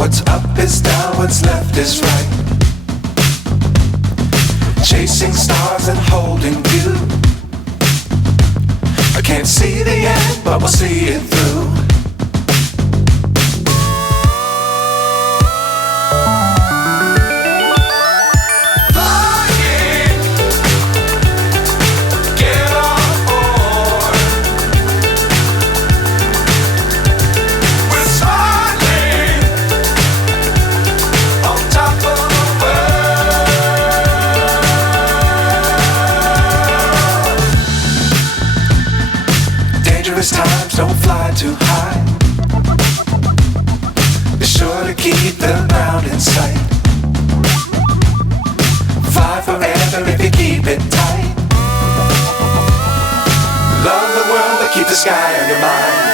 What's up is down, what's left is right. Chasing stars and holding you. I can't see the end, but we'll see it through. Times don't fly too high. Be sure to keep the ground in sight. Fly forever if you keep it tight. Love the world but keep the sky on your mind.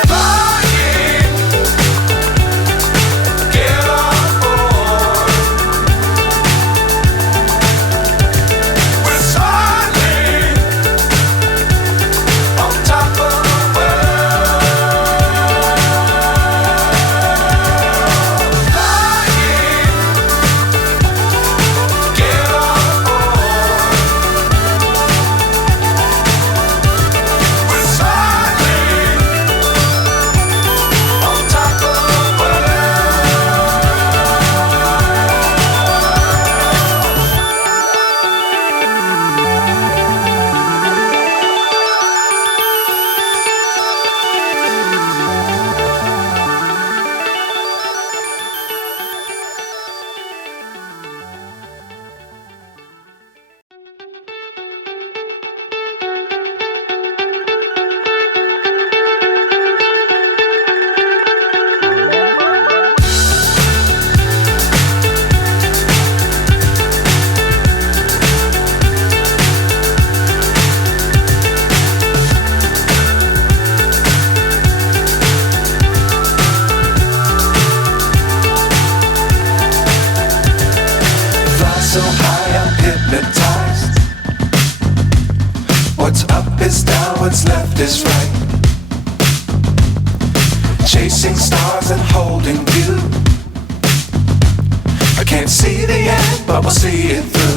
So high I'm hypnotized. What's up is down, what's left is right. Chasing stars and holding you. I can't see the end, but we'll see it through.